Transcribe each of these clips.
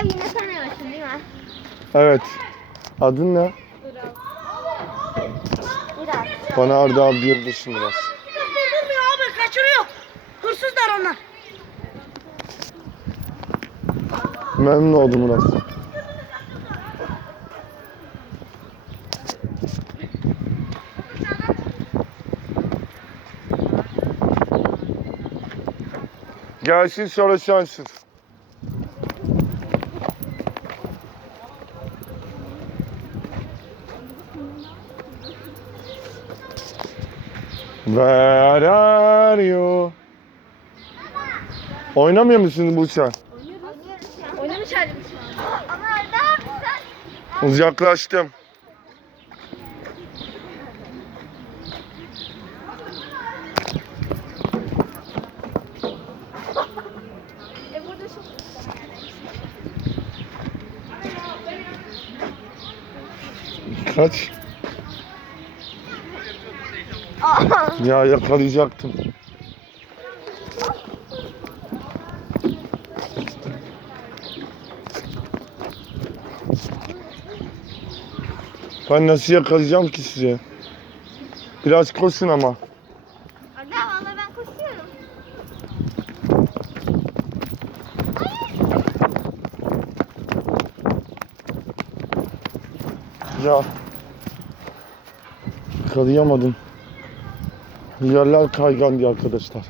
abi yine sen yavaşsın değil mi? Evet. Adın ne? Biraz. Bana Arda abi diyebilirsin biraz. Durmuyor abi kaçırıyor. Hırsızlar onlar. Memnun oldum Murat. Gelsin sonra sen Where? Oynamıyor musun bu sen? Oynamış halim şu an. Ama Arda abi sen. Kaç? Aa. Ya yakalayacaktım. Ben nasıl yakalayacağım ki sizi? Biraz koşun ama. Arda valla ben koşuyorum. Ya. Yakalayamadım. Yerler kaygan diye arkadaşlar.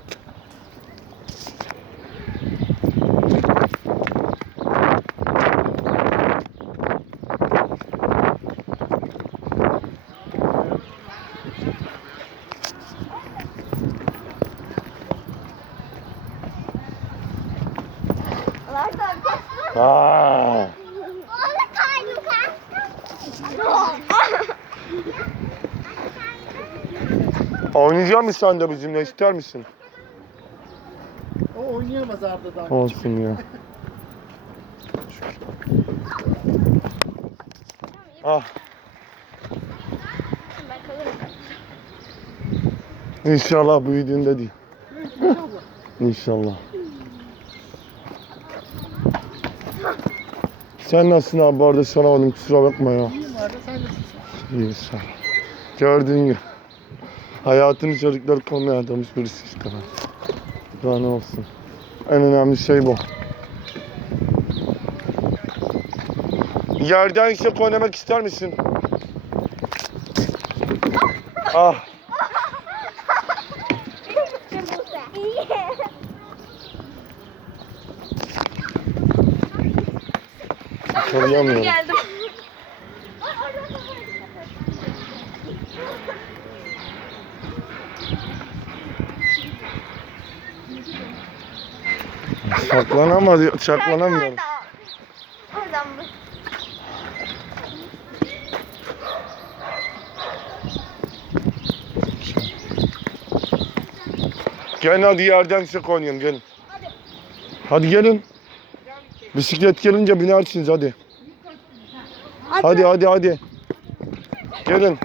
Mısın sen de bizimle ister misin? O oynayamaz Arda'dan. Olsun ya. Ah, kalırım. inşallah büyüdüğünde değil. İnşallah. Sen nasılsın abi bu arada soramadım kusura bakma ya. İyiyim Arda sen nasılsın? İyi sağ ol. Gördüğün gibi. Hayatını çocukları konuya adamış birisi işte ben. Daha ne olsun. En önemli şey bu. Yerden şok oynamak ister misin? Ah. İyi. Yakalayamıyorum. Geldim. Saklanamadı, saklanamıyorum. Oradan bu. Gelin hadi yerden şok oynayalım gelin. Hadi gelin. Bisiklet gelince binersiniz hadi. Hadi hadi hadi. Gelin.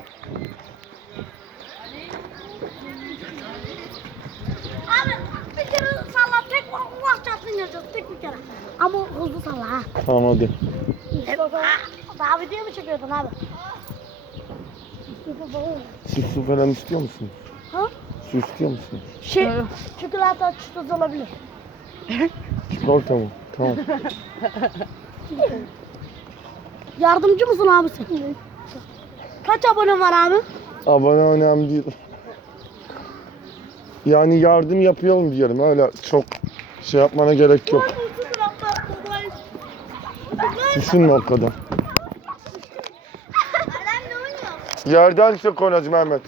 Abi bir kere salla tek Allah çarpsın yapacağız tek bir kere. Ama hızlı salla hadi. Daha video mu çekiyordun abi? Siz su falan istiyor musunuz? Ha? Su istiyor musunuz? Şey, çikolata çıtası olabilir. Çikolata mı? Tamam. Yardımcı mısın abi sen? Kaç abone var abi? Abone önemli değil. Yani yardım yapıyorum diyelim. Öyle çok şey yapmana gerek yok. Düşünme o kadar. Yerden çok oynayacağım Mehmet.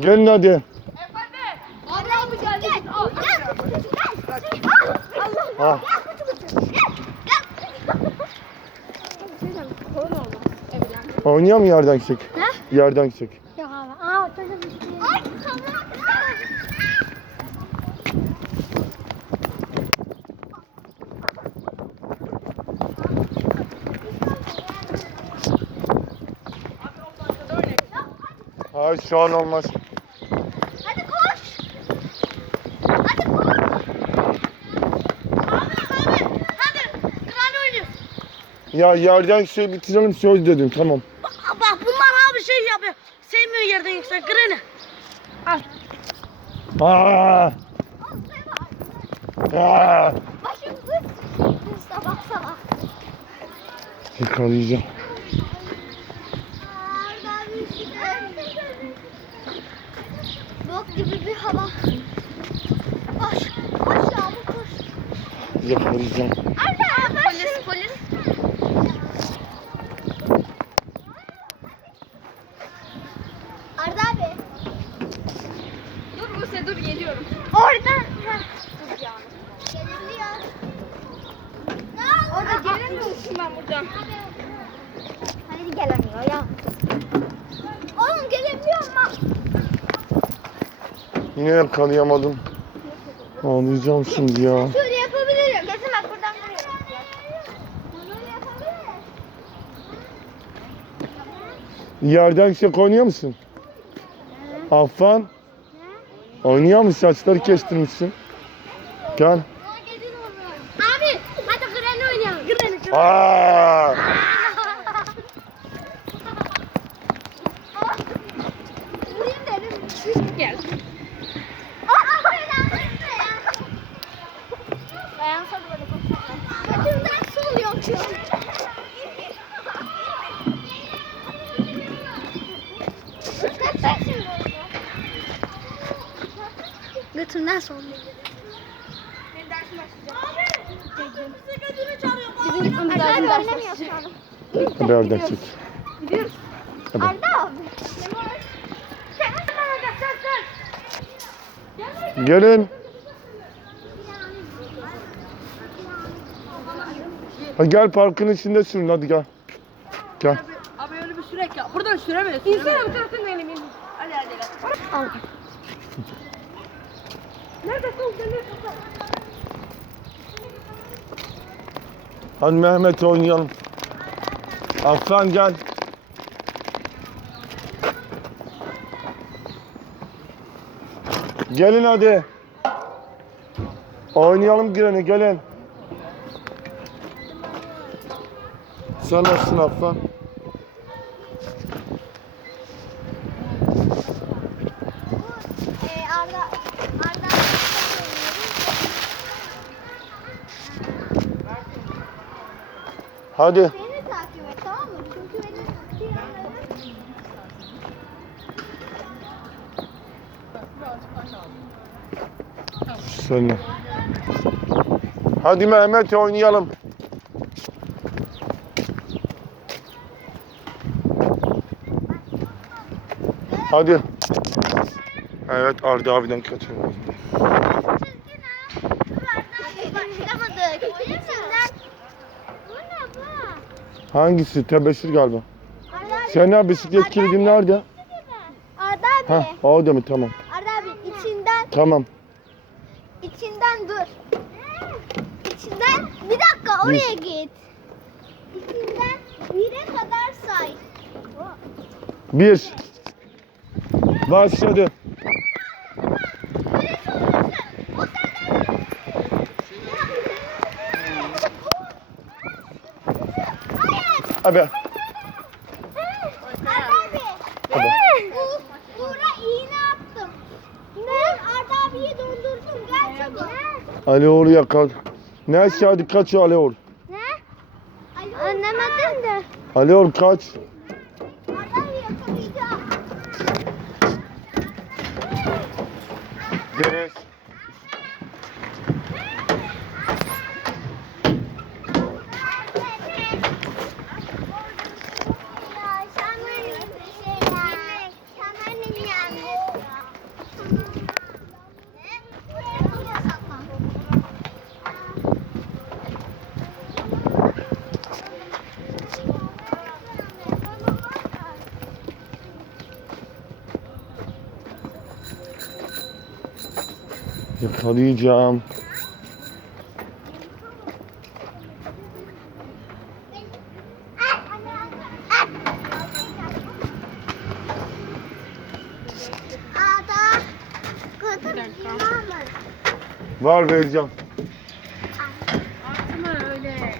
Gelin hadi. Ha. Oynuyor mu yerden? He? Yerden çek. Hayır şu an olmaz. Hadi koş. Hadi koş. Abi abi hadi. Kral oynuyor. Ya yerden şey bitirelim söz şey dedim tamam. Ba- Bak bunlar abi şey yapıyor. Sevmiyor yerden yüksek kreni. Al. Aa, aa. Başımızı sabah sabah. Yıkalayacağım. Arda polis polis. Arda abi. Dur Buse dur geliyorum. Oradan. Heh, Dur. Ne oldu? Orada gelemiyormuşum ben buradan. Hayır gelemiyor ya. Oğlum gelemiyor mu? Yine yakalayamadım. Ağlayacağım şimdi ya. Şöyle yapabilirim. Kesin bak buradan buraya. Böyle yapabilirim. Yerden şey oynuyor musun? Affan. Oynuyor musun? Saçları kestirmişsin. Gel. Abi hadi kreni oynayalım. Kreni kreni. Aa! Vurayım dedim. Gel. Dayansa böyle Götümden sol yapıyor. Götümden sol. Bizim gitmemiz Arda lazım abi ders başlayacak. Hadi yerden çek. Gidiyoruz. Hadi. Arda abi. Gelin. Hadi gel parkın içinde sürün hadi gel. Gel. Abi öyle bir sürek ya. Buradan süremiyorsun. İnsene bu taraftan inelim. Hadi hadi gel. Hadi Mehmet oynayalım. Affan gel. Gelin hadi. Oynayalım gireni gelin. Sen nasılsın Affan? Ee, Arda, Arda Hadi. Beni takip et tamam mı? Çünkü benim planlarım Söyle. Hadi Mehmet oynayalım. Hadi. Evet Arda abiden kaçırmadım. Başlamadık. İçinden. Hangisi? Tebeşir galiba. Sen bisiklet kilidin nerede? Arda abi. Ha, orada mı? Tamam. Arda abi içinden. Tamam. İçinden dur. İçinden. Bir dakika oraya git. İçinden bire kadar say. Bir. Başladı. Bire sorulursun. O senden. Hayır. Abi. Arda abi. Hadi. Bu, Buğra iğne attım. Ben Arda abiyi dondurdum. Gel çabuk. Ali Uğur yakal. Ne aşağı kaç Ali Uğur. Ne? Anlamadım da. Ali Uğur kaç. Arda abi yakalayacağım. Deniz. Ya şamanın bir şeyler. Şamanın yanlış. Ne? Buraya saklan. İmamı. Var vereceğim. Atma öyle.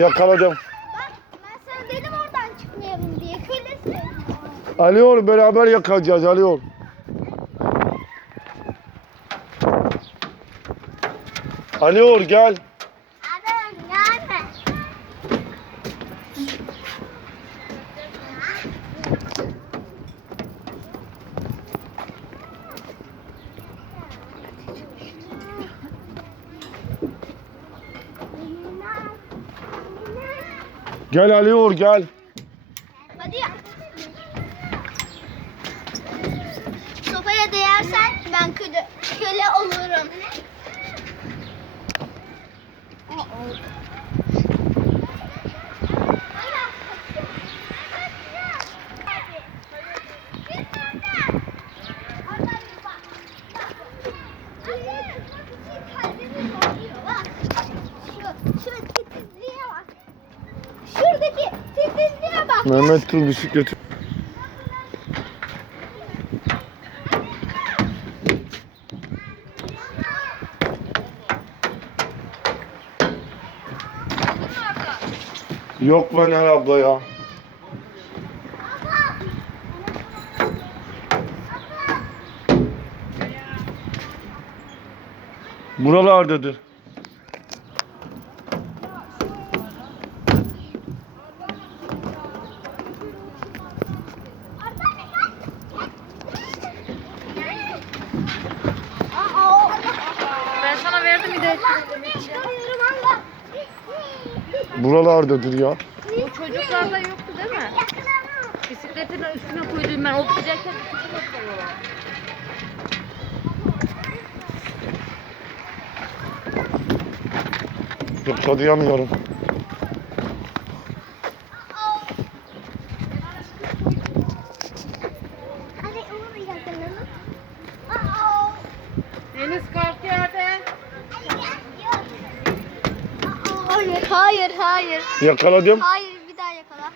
Yakaladım. Bak ben sana dedim oradan çıkmayalım diye. Kölesi. Alıyor beraber yakalayacağız alıyor. Alıyor gel. Gel alıyor gel. Hadi ya. Sopaya değersen ben köle, köle olurum. Şu, şu titizliğe bak. Şuradaki titizliğe bak. Mehmet dur bisikleti. Yok Vener abla ya. Buralardadır. Ben sana verdim bir de. Buralardadır ya. Bu çocuklarda yoktu değil mi? Bisikletin üstüne koydum ben. O giderken bisiklet. Yakalayamıyorum. Deniz kalktı hadi. Hayır, hayır, hayır. Yakaladım. Hayır, bir daha yakala.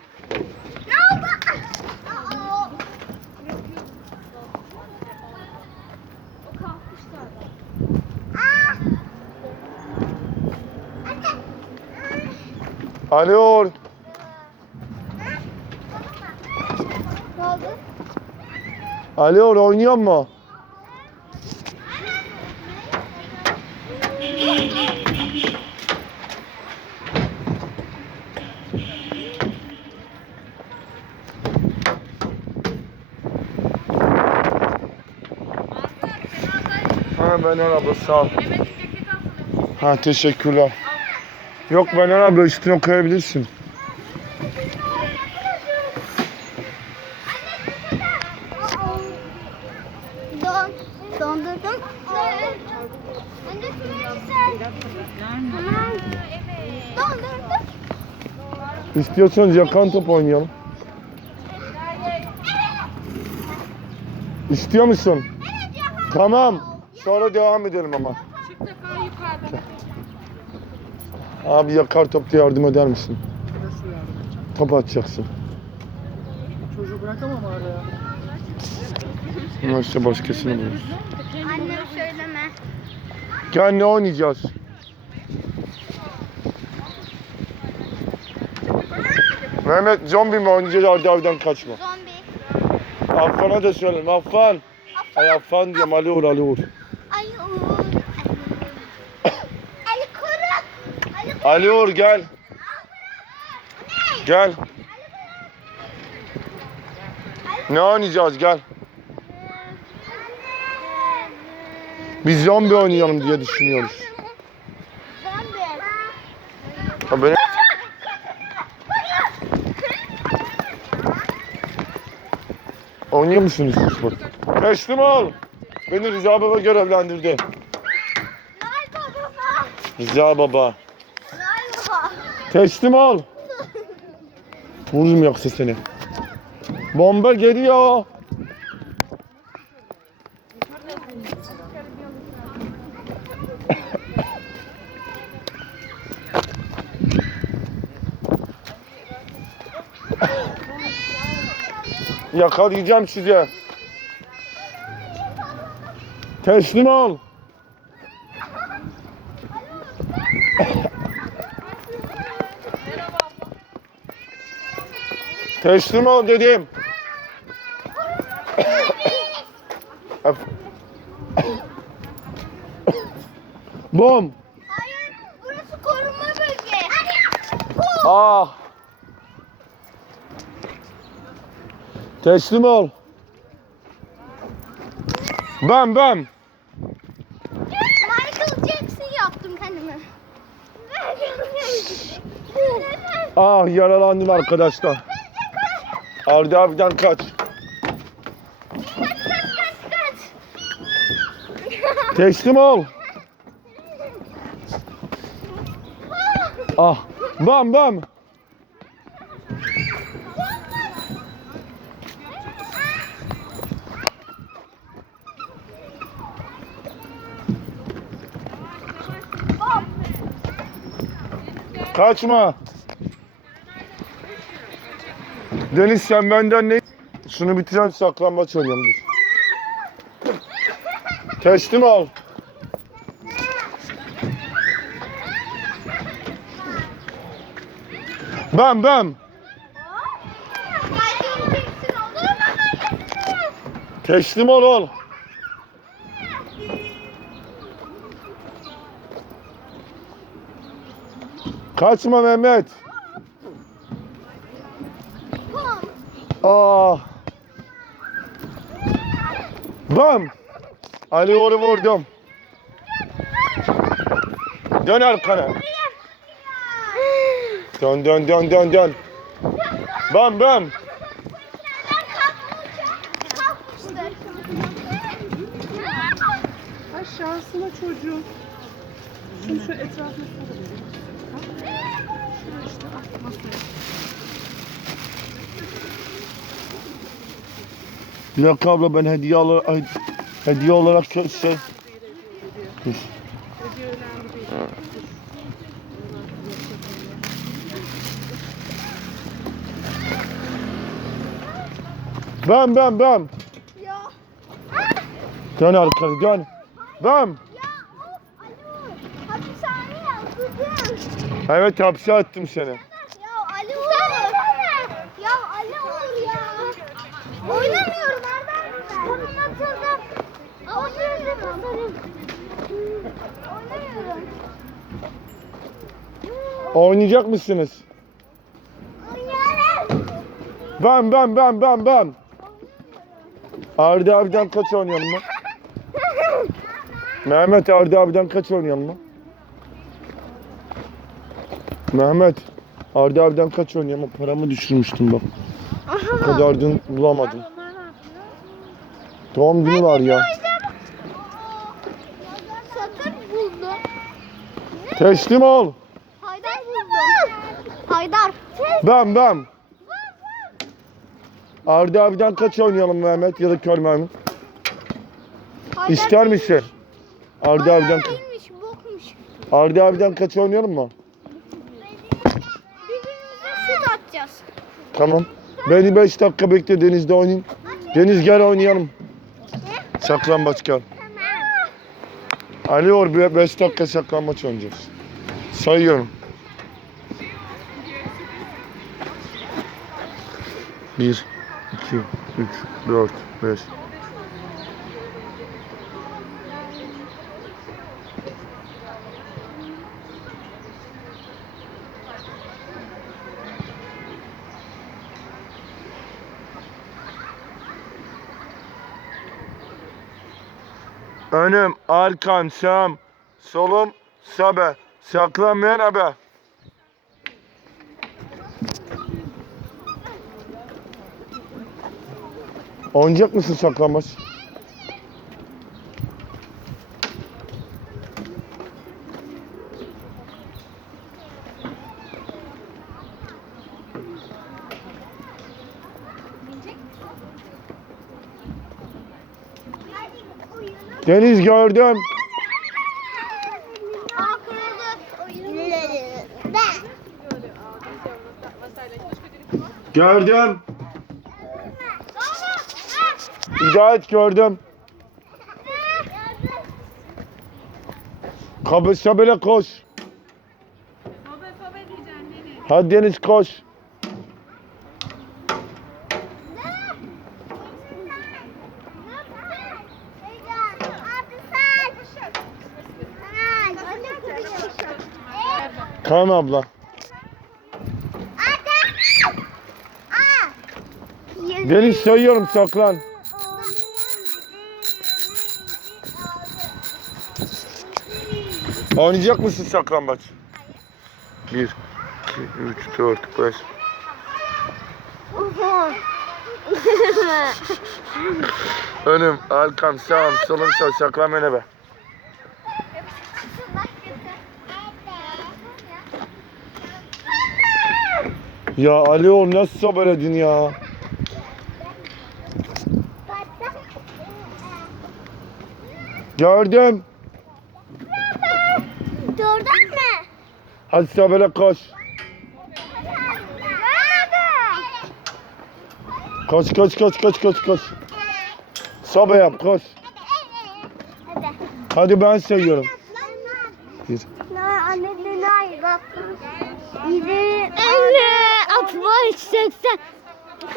Ne oldu? Oldu? Alıyor oynuyor mu? Vener abla sağ ol. Ha teşekkürler. Yok Vener abla üstüne koyabilirsin. Don. Dondurdum. İstiyorsanız yakan top oynayalım. İstiyor musun? Tamam. Sonra devam edelim ama. Çıktı kal yukarıda. Abi yakar topta yardım eder misin? Top atacaksın. Çocuğu bırakamam araya. Ama işte başkasını buluruz. Annem söyleme. Gel ne oynayacağız? Mehmet zombi mi oynayacağız ardı evden kaçma. Zombi. Affan'a da söyle. Affan. Ay Affan diyorum Ali Uğur Ali Uğur. Ay Uğur. Ali Kuru. Ali Uğur gel. Gel. Ne oynayacağız gel. Biz zombi oynayalım diye düşünüyoruz. Ha, benim... Oynuyor musunuz bak? Teslim ol. Beni Rıza Baba görevlendirdi. Rıza Baba. Teslim ol. Vururum yoksa seni. Bomba geliyor. Yakalayacağım sizi. Teslim ol. Teslim ol dedim. Bom. Hayır, burası korunma bölge. Ah. Teslim ol. Ben ben. Michael Jackson yaptım kendime. Ah yaralandım arkadaşlar. Arda abiden kaç. Kaç. Teslim ol. Ah. Bam bam. Kaçma. Deniz sen benden ne? Şunu bitiren saklambaç dur. Teslim Jackson olur mu? Teslim ol ol. Kaçma Mehmet. Ah. Bam. Ali onu vurdum. Dön arkana. Dön dön dön dön dön. Bam bam. Ay şansına çocuğum. Şunu şu etrafına sarılıyor. Şunu işte at masaya. Bir dakika abla ben hediye olarak hediye olarak şey Dur. Hediye önemli değil. Bam bam bam. Ya. Dön arkana dön. Atıldım. Evet hapse attım seni. Ya Ali olur. Ya Ali olur ya. Oynamıyorum Atıldı. Oynayacağım kızlarım. Oynamıyorum. Oynayacak mısınız? Oynayalım. Bam bam bam bam bam. Arda abiden kaç oynayalım mı? Mehmet Arda abiden kaç oynayalım mı? Mehmet Arda abiden kaç oynayalım mı? Paramı düşürmüştüm bak. O kadar dün bulamadım. Doğum günü var ya. Sakın buldum. Teslim ol. Haydar buldum. Haydar. Bam bam. Arda abiden kaç oynayalım Mehmet ya da Kör Mehmet? İster misin? Arda abiden, değilmiş, bokmuş. Arda abiden kaç oynayalım mı? Birbirimize şut atacağız. Tamam. Beni 5 dakika bekle denizde oynayın. Deniz gel oynayalım. Saklambaç gel. Ali or 5 dakika saklambaç oynayacağız. Sayıyorum. 1 2 3 4 5 Önüm, arkam, sağım, solum, sabe. Saklanmayan abe. Oynayacak mısın saklambaç? Deniz gördüm. Gördüm. Hidayet gördüm. Kabısa böyle koş. Hadi Deniz koş. Kaan abla. Deniz sayıyorum saklan. Oynayacak mısın saklambaç? 1, 2, 3, 4, 5. Önüm, arkam, sağım, solum, sağ, saklan beni be. Ya Ali oğlum nasıl sobeledin ya? Gördüm. Gördün mü? Hadi sobele koş. Koş koş koş koş koş koş. Sobe yap koş. Hadi. Ben sayıyorum. Bir. Anne ne hayır bak. 20, 50, 60, 80. Tabii.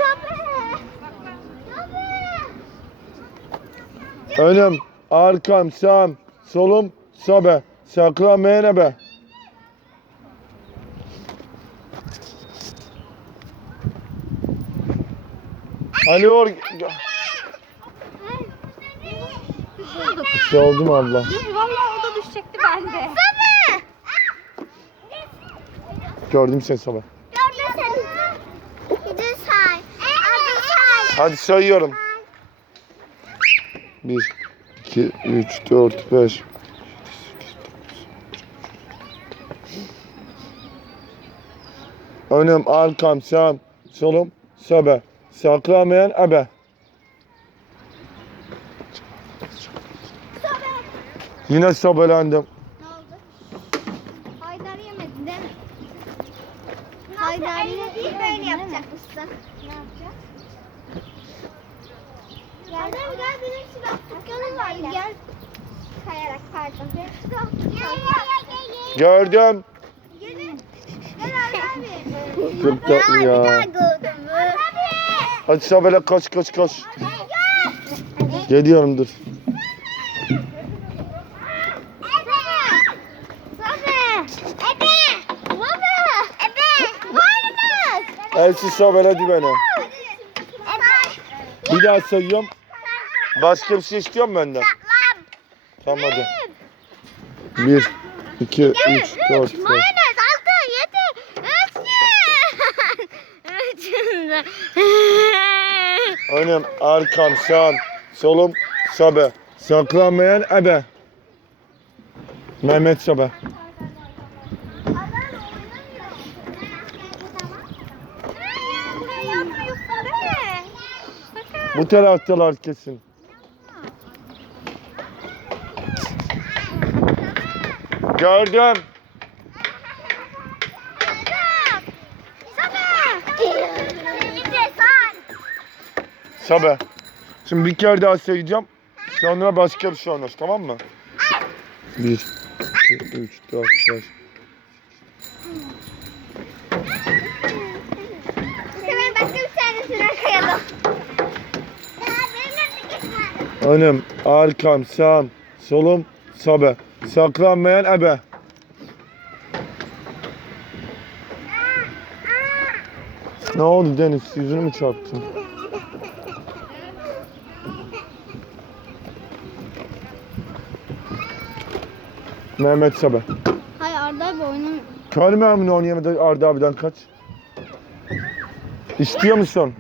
Tabii. Önüm, arkam, sağım, solum, sobe. Saklanmayan ebe. Ali or... Bir şey oldu mu abla? Vallahi o da düşecekti bende. Gördüm seni sobe. Gördün seni. Gidin say. Hadi say. Hadi sayıyorum. 1, 2, 3, 4, 5. Önüm, arkam, sağım, solum, sobe. Saklanmayan ebe. Yine sobelendim. Ne oldu? Haydar yemedin değil mi? Haydar değil böyle yapacakmışsın. Ne yapacağız? Gel gel gel benim silah dükkanım var gel. Kayarak pardon. Benim silah dükkanım var. Gördüm. Çok tatlı ya. Hadi sobele koş koş koş. Gel. Geliyorum dur. Elsiz sobeledi beni. Bir daha sayıyorum. Başka bir şey istiyor musun benden? Tamam hadi. 1, 2, 3, 4, 5. Mayonez altı yedi üç Önüm, arkam, sağım, solum, sobe. Saklanmayan ebe. Mehmet sobe. Bu taraftalar kesin. Gördüm. Sobe. Şimdi bir kere daha sayacağım. Sonra başka bir şey olmaz tamam mı? 1, 2, 3, 4, 5. başka bir tanesine kayalım. Önüm, arkam, sağım, solum, sobe. Saklanmayan ebe. Ne oldu Deniz? Yüzünü mü çarptın? Mehmet Sobe. Hayır Arda abi oynamıyor. Körme mi oynayamadı Arda abiden kaç? İstiyor musun?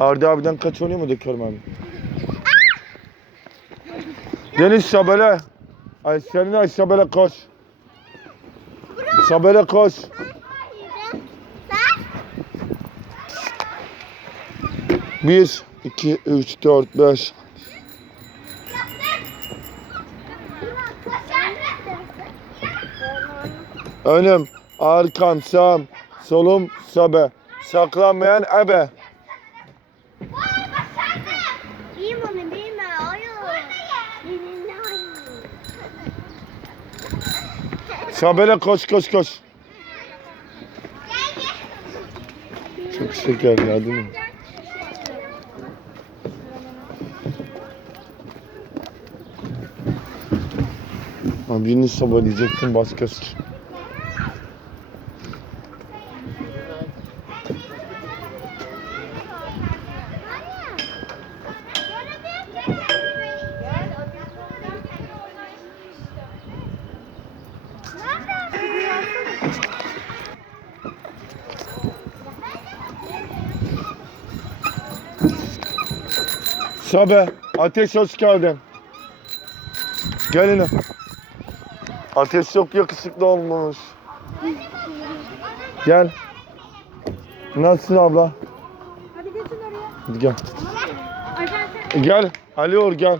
Arda abiden kaç oynuyor mu da Körme abi? Deniz Sabele. Ay senin ay Sabele koş. Sabele koş. Bir, iki, üç, dört, beş. Önüm, arkam, sağım, solum, sobe. Saklanmayan ebe. İyiyim onu bilme. Hayır. Bilme hayır. Sabele koş koş koş. Çok şeker ya değil mi? Ha, birini sabeleyecektim başkası. Sabe, Ateş hoş geldin. Gelin. Ateş çok yakışıklı olmuş. Gel. Nasılsın abla? Hadi geçin oraya. Hadi gel. Gel. Ali Or gel.